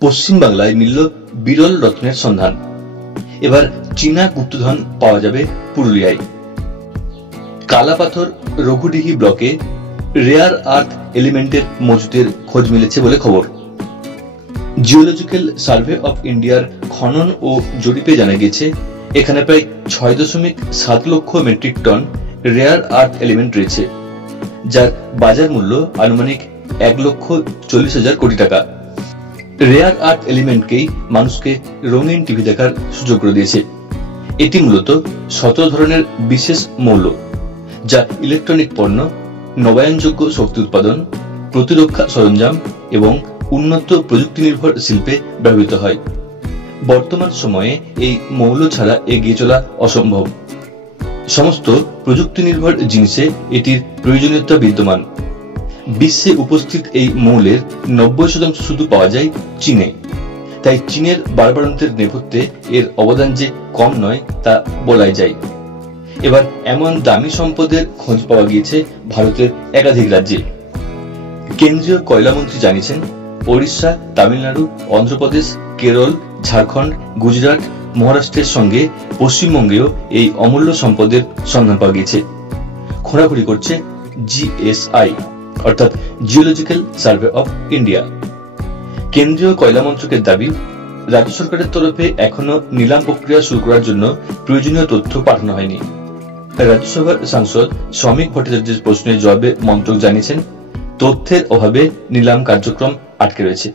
পশ্চিম বাংলায় মিলল বিরল রত্নের সন্ধান। এবার চীনা গুপ্তধন পাওয়া যাবে পুরুলিয়ায়। কালাপাথর রঘুডিহি ব্লকে রেয়ার আর্থ এলিমেন্টের মজুদের খোঁজ মিলেছে বলে খবর। জিওলজিক্যাল সার্ভে অফ ইন্ডিয়ার খনন ও জরিপে জানা গেছে এখানে প্রায় ৬.৭ lakh metric ton rare earth element রয়েছে, যার বাজার মূল্য আনুমানিক ১,৪০,০০০ কোটি টাকা। রেয়ার আর্থ এলিমেন্টকেই মানুষকে রঙিন টিভি দেখার সুযোগ করে দিয়েছে। এটি মূলত ১৭ ধরনের বিশেষ মৌল, যা ইলেকট্রনিক পণ্য, নবায়নযোগ্য শক্তি উৎপাদন, প্রতিরক্ষা সরঞ্জাম এবং উন্নত প্রযুক্তি নির্ভর শিল্পে ব্যবহৃত হয়। বর্তমান সময়ে এই মৌল ছাড়া এগিয়ে চলা অসম্ভব। সমস্ত প্রযুক্তি নির্ভর জিনিসে এটির প্রয়োজনীয়তা বিদ্যমান। বিশ্বে উপস্থিত এই মৌলের ৯০% শুধু পাওয়া যায় চীনে। তাই চীনের বাড়বাড়ন্তের নেপথ্যে এর অবদান যে কম নয় তা বলাই যায়। এবার এমন দামি সম্পদের খোঁজ পাওয়া গিয়েছে ভারতের একাধিক রাজ্যে। কেন্দ্রীয় কয়লা মন্ত্রী জানিয়েছেন, ওড়িশা, তামিলনাড়ু, অন্ধ্রপ্রদেশ, কেরল, ঝাড়খণ্ড, গুজরাট, মহারাষ্ট্রের সঙ্গে পশ্চিমবঙ্গেও এই অমূল্য সম্পদের সন্ধান পাওয়া গিয়েছে। খোঁড়াখুড়ি করছে জিএসআই অর্থাৎ জিওলজিক্যাল সার্ভে অফ ইন্ডিয়া। কেন্দ্রীয় কয়লা মন্ত্রকের দাবি, রাজ্য সরকারের তরফে এখনো নিলাম প্রক্রিয়া শুরু করার জন্য প্রয়োজনীয় তথ্য পাঠানো হয়নি। রাজ্যসভার সাংসদ শ্রমিক ভট্টাচার্যের প্রশ্নের জবাবে মন্ত্রক জানিয়েছেন, তথ্যের অভাবে নিলাম কার্যক্রম আটকে রয়েছে।